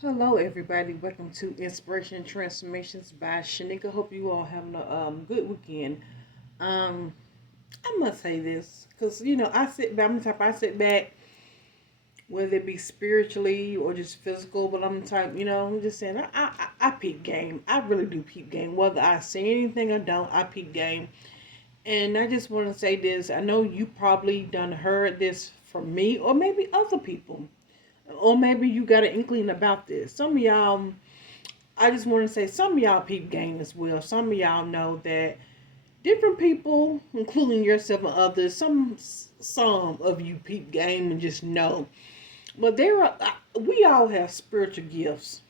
Hello, everybody. Welcome to Inspiration Transformations by Shanika. Hope you all having a good weekend. Um, I must say this because I sit back. I'm the type I sit back, whether it be spiritually or just physical. But I'm the type, I'm just saying I peep game. I really do peep game. Whether I say anything or don't, I peep game. And I just want to say this. I know you probably done heard this from me or maybe other people, or maybe you got an inkling about this. Some of y'all. I just want to say some of y'all peep game as well. Some of y'all know that different people, including yourself and others, some of you peep game and just know. But we all have spiritual gifts.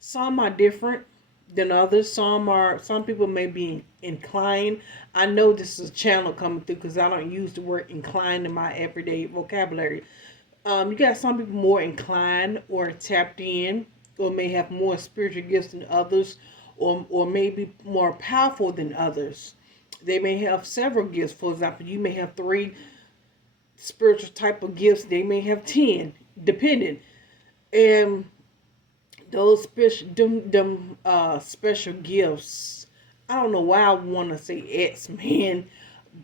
Some are different than others. Some people may be inclined. I know this is a channel coming through because I don't use the word inclined in my everyday vocabulary. You got some people more inclined or tapped in, or may have more spiritual gifts than others, or maybe more powerful than others. They may have several gifts. For example, you may have three spiritual type of gifts. They may have 10, depending. And those special gifts. I don't know why I want to say X Men,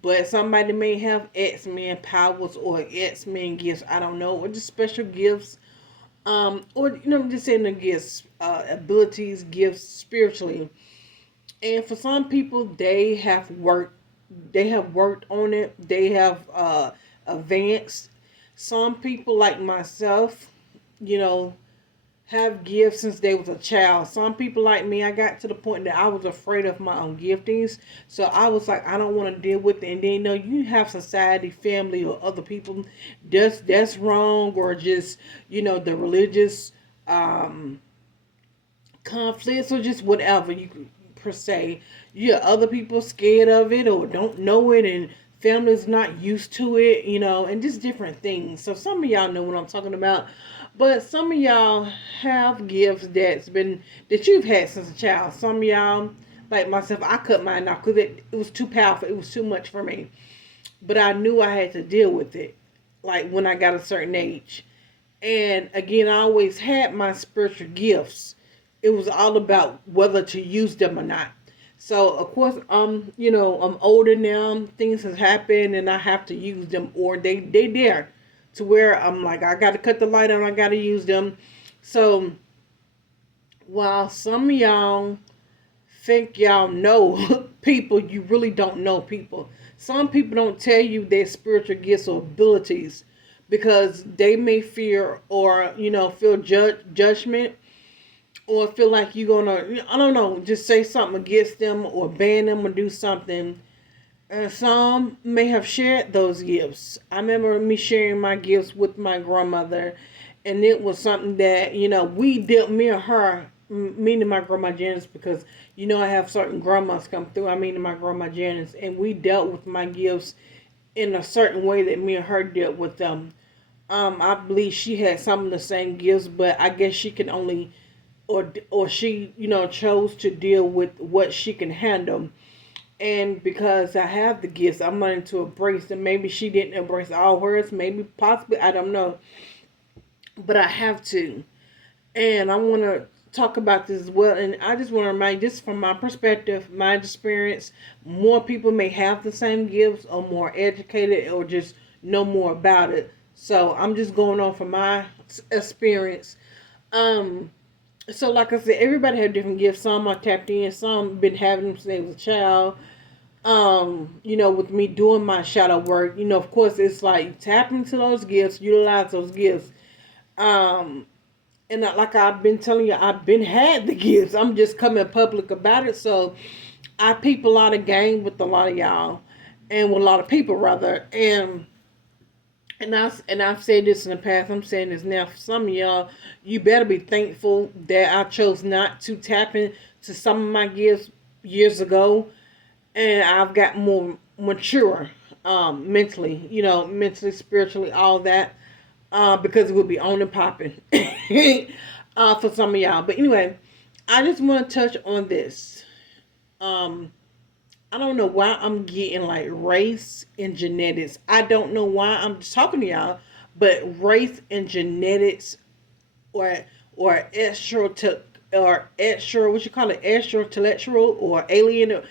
but somebody may have X Men powers or X Men gifts. I don't know, or just special gifts. Or just saying the gifts, abilities, gifts spiritually. And for some people, they have worked on it. They have advanced. Some people, like myself, you know, have gifts since they was a child. Some people like me, I got to the point that I was afraid of my own giftings. So I was like, I don't want to deal with it. And then you have society, family, or other people that's wrong, or just the religious um conflicts, or just whatever you per se. Yeah, other people scared of it or don't know it, and family's not used to it, and just different things. So some of y'all know what I'm talking about, but some of y'all have gifts that you've had since a child. Some of y'all, like myself, I cut mine off because it was too powerful. It was too much for me, but I knew I had to deal with it. Like when I got a certain age, and again, I always had my spiritual gifts. It was all about whether to use them or not. So of course, I'm older now. Things have happened, and I have to use them, or they there, to where I'm like, I got to cut the light on. I got to use them. So while some of y'all think y'all know people, you really don't know people. Some people don't tell you their spiritual gifts or abilities because they may fear, or feel judgment, or feel like you're gonna, I don't know, just say something against them or ban them or do something. And some may have shared those gifts. I remember me sharing my gifts with my grandmother, and it was something that we did, me and her, meaning my grandma Janice, because I have certain grandmas come through. I mean my grandma Janice, and we dealt with my gifts in a certain way that me and her dealt with them. I believe she had some of the same gifts, but I guess she can only, or she chose to deal with what she can handle. And because I have the gifts, I'm learning to embrace them. Maybe she didn't embrace all hers, maybe possibly, I don't know, but I have to. And I want to talk about this as well. And I just want to remind, this from my perspective, my experience. More people may have the same gifts, or more educated, or just know more about it. So I'm just going on from my experience. Um, so like I said, everybody have different gifts. Some are tapped in. Some been having them since they was a child. With me doing my shadow work, of course, it's like tap into those gifts, utilize those gifts. Um, and like I've been telling you, I've been had the gifts. I'm just coming public about it. So I peep a lot of game with a lot of y'all, and with a lot of people rather. And I've said this in the past. I'm saying this now. For some of y'all, you better be thankful that I chose not to tap into some of my gifts years ago, and I've got more mature, mentally, mentally, spiritually, all that, because it would be on and popping for some of y'all. But anyway, I just want to touch on this. Um, I don't know why I'm getting like race and genetics. I don't know why I'm just talking to y'all, but race and genetics, or or extra, what you call it, extraterrestrial or alien.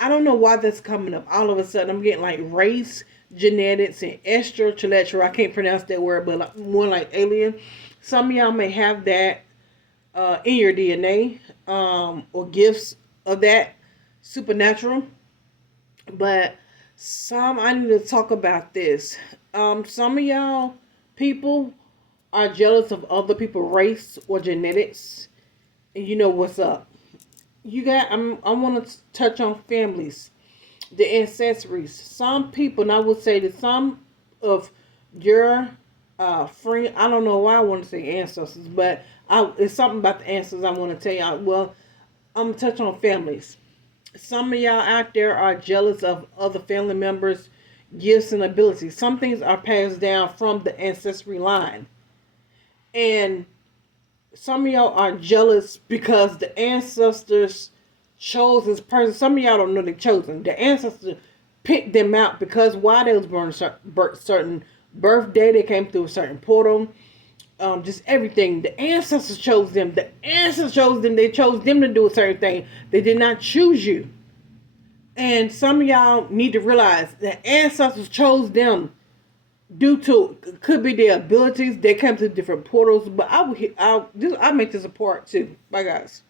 I don't know why that's coming up. All of a sudden, I'm getting like race, genetics, and extraterrestrial. I can't pronounce that word, but like, more like alien. Some of y'all may have that in your DNA, or gifts of that supernatural. But I need to talk about this. Some of y'all people are jealous of other people's race or genetics. And you know what's up. I want to touch on families, the ancestries. Some people, and I would say that some of your friend, I don't know why I want to say ancestors, but it's something about the ancestors I want to tell y'all. Well, I'm going to touch on families. Some of y'all out there are jealous of other family members' gifts and abilities. Some things are passed down from the ancestry line. And some of y'all are jealous because the ancestors chose this person. Some of y'all don't know they're chosen. The ancestors picked them out because while they was born a certain birthday, they came through a certain portal. Just everything. The ancestors chose them. The ancestors chose them. They chose them to do a certain thing. They did not choose you. And some of y'all need to realize the ancestors chose them due to, could be their abilities. They come to different portals. But I'll make this a part too. Bye guys.